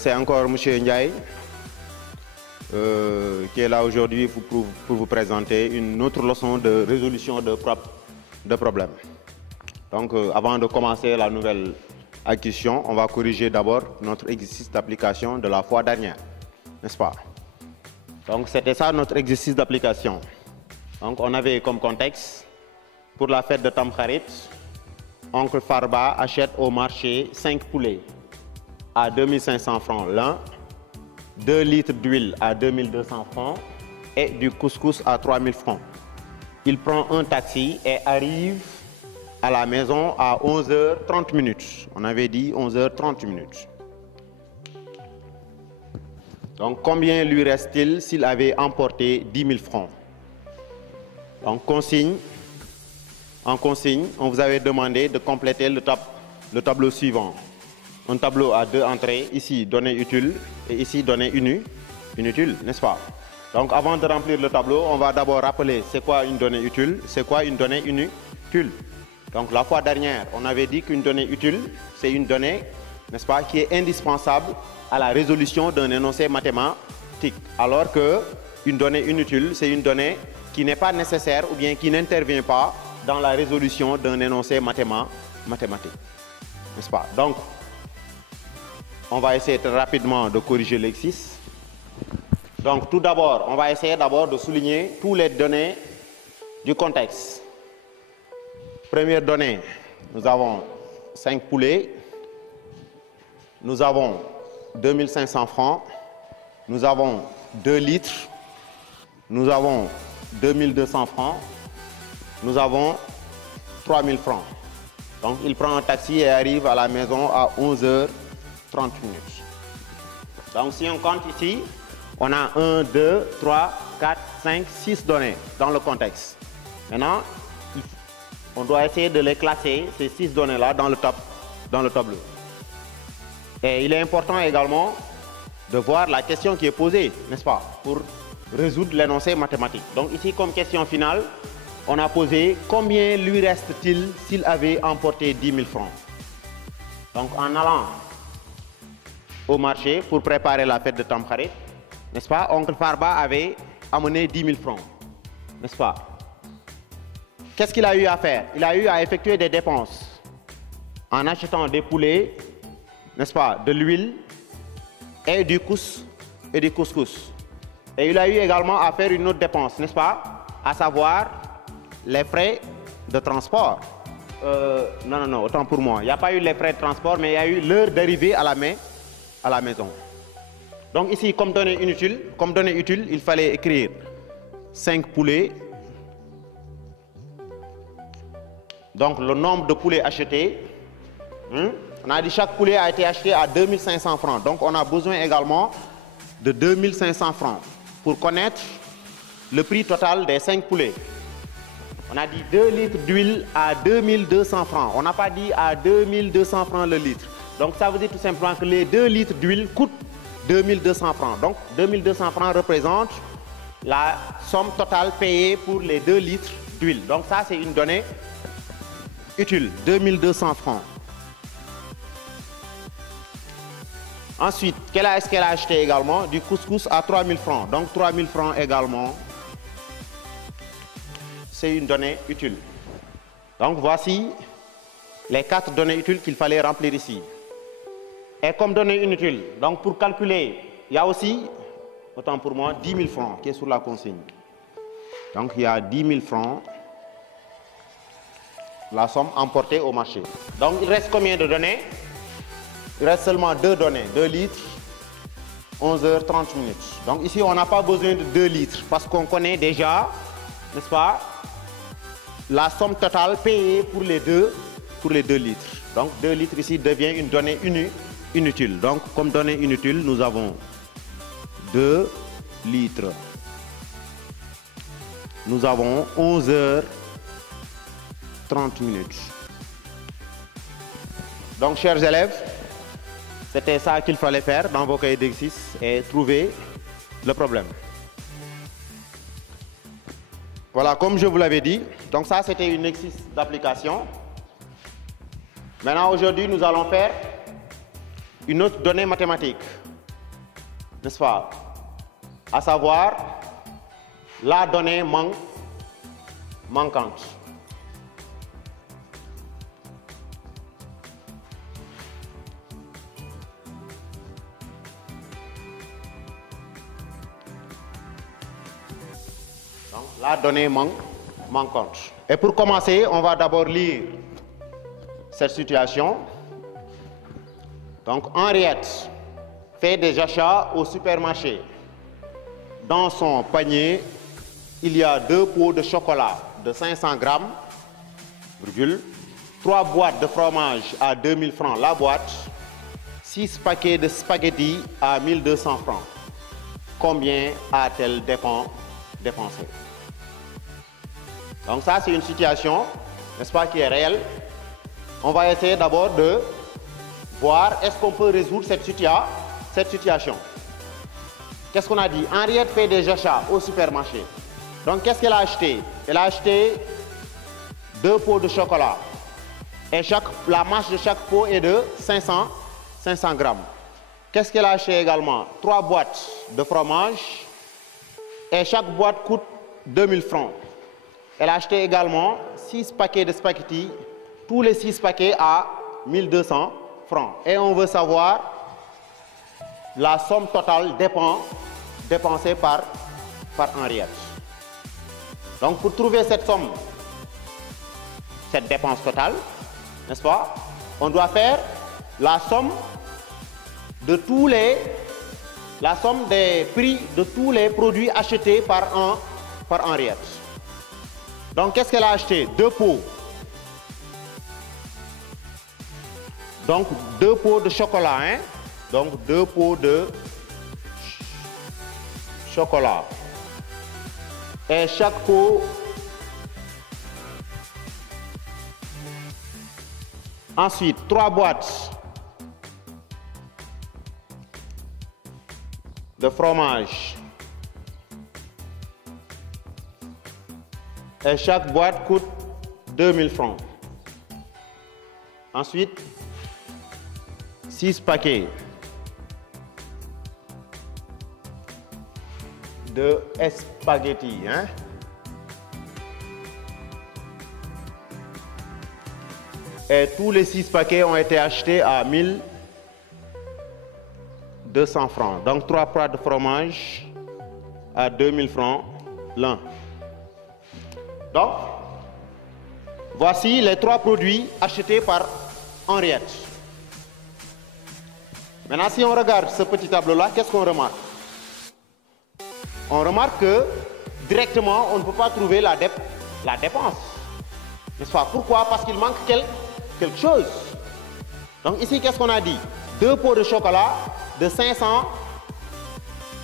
c'est encore M. Ndiaye qui est là aujourd'hui pour vous présenter une autre leçon de résolution de problèmes. Donc, avant de commencer la nouvelle acquisition, on va corriger d'abord notre exercice d'application de la fois dernière, n'est-ce pas? Donc, c'était ça notre exercice d'application. Donc, on avait comme contexte, pour la fête de Tamkharit, Oncle Farba achète au marché 5 poulets à 2500 francs l'un, 2 litres d'huile à 2200 francs et du couscous à 3000 francs. Il prend un taxi et arrive à la maison à 11h30. On avait dit 11h30. Donc, combien lui reste-t-il s'il avait emporté 10 000 francs? Donc, en consigne, on vous avait demandé de compléter le tableau suivant. Un tableau à 2 entrées, ici données utiles et ici données inutiles, n'est-ce pas? Donc, avant de remplir le tableau, on va d'abord rappeler c'est quoi une donnée utile, c'est quoi une donnée inutile. Donc, la fois dernière, on avait dit qu'une donnée utile, c'est une donnée, n'est-ce pas, qui est indispensable à la résolution d'un énoncé mathématique, alors qu'une donnée inutile, c'est une donnée qui n'est pas nécessaire ou bien qui n'intervient pas dans la résolution d'un énoncé mathématique, n'est-ce pas? Donc, on va essayer très rapidement de corriger l'exercice. Donc, tout d'abord, on va essayer d'abord de souligner toutes les données du contexte. Première donnée, nous avons 5 poulets, nous avons 2500 francs, nous avons 2 litres, nous avons 2200 francs, nous avons 3000 francs. Donc, il prend un taxi et arrive à la maison à 11h30. Donc, si on compte ici, on a 1, 2, 3, 4, 5, 6 données dans le contexte. Maintenant, on doit essayer de les classer, ces 6 données-là, dans le tableau. Et il est important également de voir la question qui est posée, n'est-ce pas, pour résoudre l'énoncé mathématique. Donc ici, comme question finale, on a posé combien lui reste-t-il s'il avait emporté 10 000 francs. Donc en allant au marché pour préparer la fête de Tamkharit, n'est-ce pas, Oncle Farba avait amené 10 000 francs, n'est-ce pas? Qu'est-ce qu'il a eu à faire? Il a eu à effectuer des dépenses en achetant des poulets, n'est-ce pas, de l'huile et du couscous. Et il a eu également à faire une autre dépense, n'est-ce pas, à savoir les frais de transport. Non, autant pour moi. Il n'y a pas eu les frais de transport, mais il y a eu l'heure d'arrivée à la maison. Donc ici, comme donnée utile, il fallait écrire 5 poulets. Donc le nombre de poulets achetés. On a dit chaque poulet a été acheté à 2500 francs. Donc on a besoin également de 2500 francs pour connaître le prix total des 5 poulets. On a dit 2 litres d'huile à 2200 francs. On n'a pas dit à 2200 francs le litre. Donc ça veut dire tout simplement que les 2 litres d'huile coûtent 2200 francs. Donc 2200 francs représente la somme totale payée pour les 2 litres d'huile. Donc ça, c'est une donnée utile, 2200 francs. Ensuite, est-ce qu'elle a acheté également? Du couscous à 3000 francs. Donc 3000 francs également, c'est une donnée utile. Donc voici les 4 données utiles qu'il fallait remplir ici. Et comme donnée inutile, donc pour calculer, il y a aussi, autant pour moi, 10 000 francs qui est sur la consigne. Donc il y a 10 000 francs, la somme emportée au marché. Donc il reste combien de données? Il reste seulement 2 données, 2 litres, 11h30. Donc ici, on n'a pas besoin de 2 litres parce qu'on connaît déjà, n'est-ce pas, la somme totale payée pour les 2 litres. Donc 2 litres ici devient une donnée inutile. Donc comme donnée inutile, nous avons 2 litres. Nous avons 11h30. Donc chers élèves, c'était ça qu'il fallait faire dans vos cahiers d'exercice et trouver le problème. Voilà, comme je vous l'avais dit, donc ça c'était une exercice d'application. Maintenant aujourd'hui nous allons faire une autre donnée mathématique. n'est-ce pas? À savoir la donnée manquante. Donc, la donnée manquante. Et pour commencer, on va d'abord lire cette situation. Donc, Henriette fait des achats au supermarché. Dans son panier, il y a 2 pots de chocolat de 500 grammes, 3 boîtes de fromage à 2000 francs la boîte, 6 paquets de spaghettis à 1200 francs. Combien a-t-elle dépensé? Donc ça, c'est une situation, n'est-ce pas, qui est réelle. On va essayer d'abord de voir est-ce qu'on peut résoudre cette situation. Qu'est-ce qu'on a dit? Henriette fait des achats au supermarché. Donc, qu'est-ce qu'elle a acheté? Elle a acheté 2 pots de chocolat. Et la masse de chaque pot est de 500 grammes. Qu'est-ce qu'elle a acheté également? 3 boîtes de fromage. Et chaque boîte coûte 2000 francs. Elle a acheté également 6 paquets de spaghettis. Tous les 6 paquets à 1200 francs. Et on veut savoir la somme totale dépensée par Henriette. Donc, pour trouver cette somme, cette dépense totale, n'est-ce pas, on doit faire la somme des prix de tous les produits achetés par Henriette. Donc, qu'est-ce qu'elle a acheté? 2 pots. Donc, 2 pots de chocolat, hein? Donc, 2 pots de chocolat. Et chaque pot, ensuite 3 boîtes de fromage. Et chaque boîte coûte 2000 francs. Ensuite, 6 paquets de spaghettis, hein? Et tous les 6 paquets ont été achetés à 1200 francs. Donc 3 plats de fromage à 2000 francs l'un. Donc, voici les 3 produits achetés par Henriette. Maintenant, si on regarde ce petit tableau-là, qu'est-ce qu'on remarque? On remarque que directement, on ne peut pas trouver la dépense. N'est-ce pas? Pourquoi? Parce qu'il manque quelque chose. Donc ici, qu'est-ce qu'on a dit? 2 pots de chocolat de 500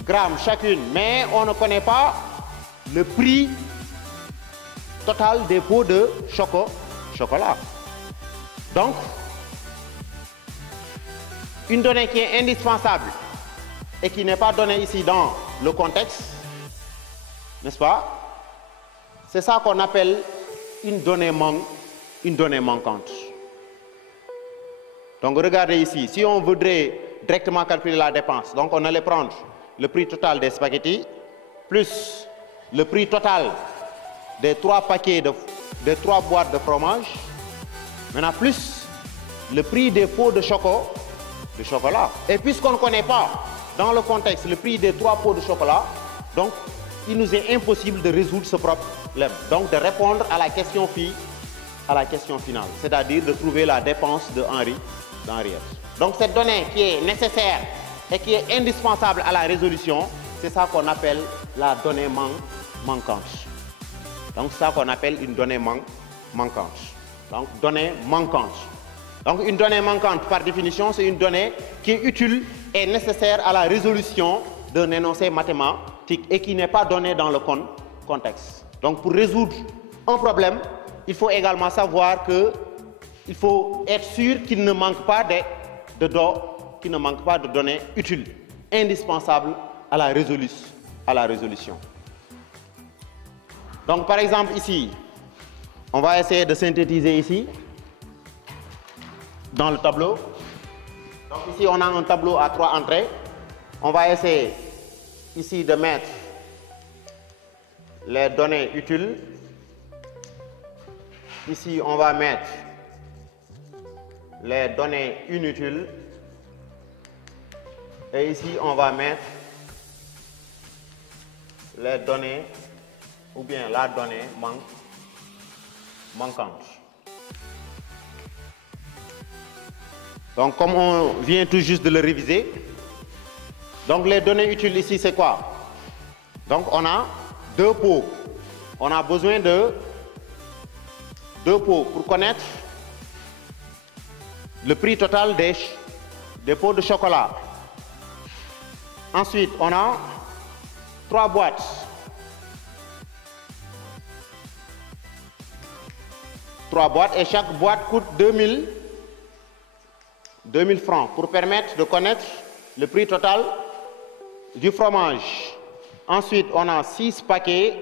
grammes chacune. Mais on ne connaît pas le prix total des pots de chocolat. Donc, une donnée qui est indispensable et qui n'est pas donnée ici dans le contexte, n'est-ce pas? C'est ça qu'on appelle une donnée manquante. Donc regardez ici, si on voudrait directement calculer la dépense, donc on allait prendre le prix total des spaghettis plus le prix total des 3 paquets des 3 boîtes de fromage, maintenant plus le prix des pots de chocolat. Et puisqu'on ne connaît pas dans le contexte le prix des 3 pots de chocolat, donc il nous est impossible de résoudre ce problème. Donc de répondre à la question finale, c'est-à-dire de trouver la dépense d'Henriette. Donc cette donnée qui est nécessaire et qui est indispensable à la résolution, c'est ça qu'on appelle la donnée manquante. Donc c'est ça qu'on appelle une donnée manquante. Donc donnée manquante. Donc une donnée manquante, par définition, c'est une donnée qui est utile et nécessaire à la résolution d'un énoncé mathématique et qui n'est pas donnée dans le contexte. Donc pour résoudre un problème, il faut également savoir qu'il faut être sûr qu'il ne manque pas de données utiles, indispensables à la résolution. Donc par exemple ici, on va essayer de synthétiser ici, dans le tableau. Donc ici on a un tableau à 3 entrées. On va essayer ici de mettre les données utiles. Ici, on va mettre les données inutiles. Et ici, on va mettre les données ou bien la donnée manquante. Donc, comme on vient tout juste de le réviser, donc les données utiles ici, c'est quoi? Donc, on a deux pots. On a besoin de deux pots pour connaître le prix total des pots de chocolat. Ensuite, on a 3 boîtes. Et chaque boîte coûte 2000 francs pour permettre de connaître le prix total du fromage. Ensuite, on a 6 paquets.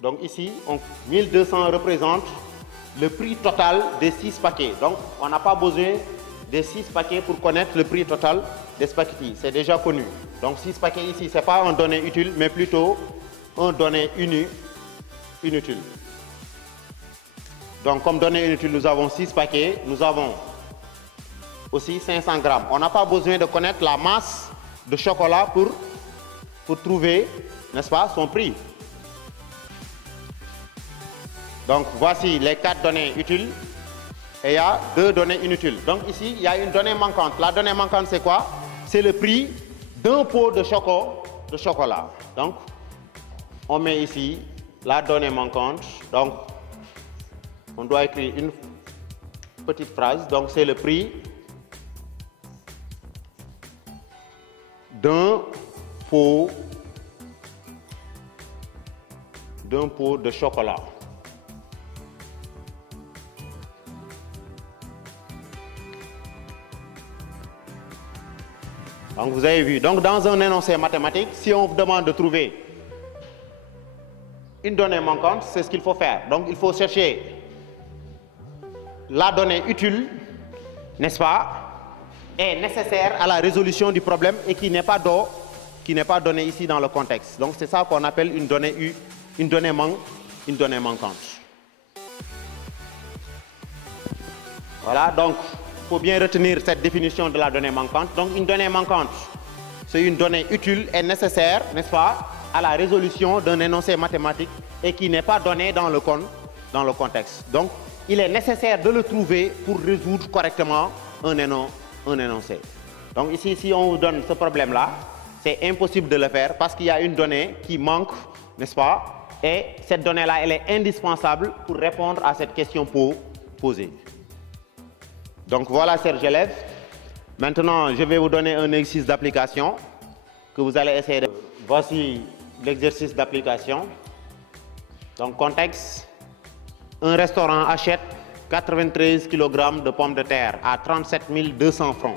Donc ici, 1200 représente le prix total des 6 paquets. Donc, on n'a pas besoin des 6 paquets pour connaître le prix total des spaghettis. C'est déjà connu. Donc, 6 paquets ici, ce n'est pas un donné utile, mais plutôt un donné inutile. Donc, comme données inutiles, nous avons 6 paquets. Nous avons aussi 500 grammes. On n'a pas besoin de connaître la masse de chocolat pour trouver, n'est-ce pas, son prix. Donc, voici les 4 données utiles et il y a 2 données inutiles. Donc, ici, il y a une donnée manquante. La donnée manquante, c'est quoi? C'est le prix d'un pot de chocolat. Donc, on met ici la donnée manquante. Donc, on doit écrire une petite phrase. Donc, c'est le prix d'un pot de chocolat. Donc, vous avez vu. Donc, dans un énoncé mathématique, si on vous demande de trouver une donnée manquante, c'est ce qu'il faut faire. Donc, il faut chercher la donnée utile, n'est-ce pas, et nécessaire à la résolution du problème et qui n'est pas donnée ici dans le contexte. Donc, c'est ça qu'on appelle une donnée manquante. Voilà, donc, il faut bien retenir cette définition de la donnée manquante. Donc, une donnée manquante, c'est une donnée utile et nécessaire, n'est-ce pas, à la résolution d'un énoncé mathématique et qui n'est pas donnée dans le contexte. Donc, il est nécessaire de le trouver pour résoudre correctement un énoncé. Donc, ici, si on vous donne ce problème-là, c'est impossible de le faire parce qu'il y a une donnée qui manque, n'est-ce pas, et cette donnée-là, elle est indispensable pour répondre à cette question posée. Donc voilà, chers élèves. Maintenant, je vais vous donner un exercice d'application que vous allez essayer de... Voici l'exercice d'application. Donc, contexte. Un restaurant achète 93 kg de pommes de terre à 37 200 francs.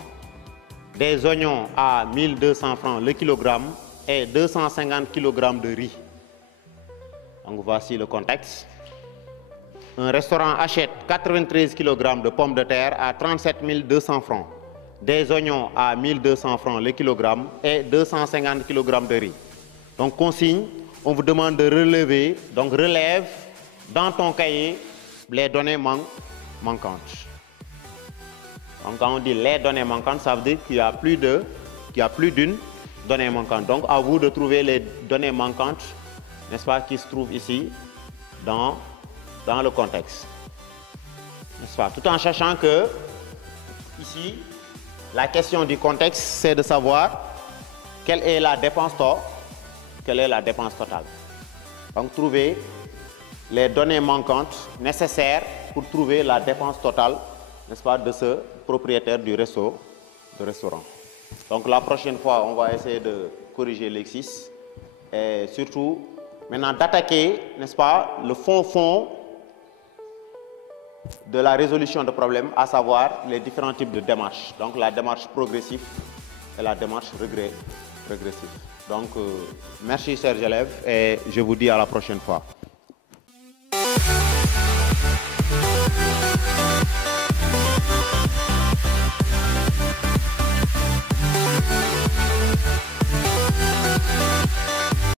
Des oignons à 1200 francs le kilogramme et 250 kg de riz. Donc, voici le contexte. Un restaurant achète 93 kg de pommes de terre à 37 200 francs, des oignons à 1200 francs le kilogramme et 250 kg de riz. Donc, consigne, on vous demande de relever, donc relève dans ton cahier les données manquantes. Donc, quand on dit les données manquantes, ça veut dire qu'il y a plus d'une donnée manquante. Donc, à vous de trouver les données manquantes, n'est-ce pas, qui se trouvent ici dans le contexte, n'est-ce pas? Tout en sachant que, ici, la question du contexte, c'est de savoir quelle est la dépense totale. Donc, trouver les données manquantes nécessaires pour trouver la dépense totale, n'est-ce pas, de ce propriétaire du restaurant. Donc, la prochaine fois, on va essayer de corriger l'exercice et surtout, maintenant, d'attaquer, n'est-ce pas, le fond de la résolution de problèmes, à savoir les différents types de démarches. Donc, la démarche progressive et la démarche régressive. Donc, merci, chers élèves, et je vous dis à la prochaine fois.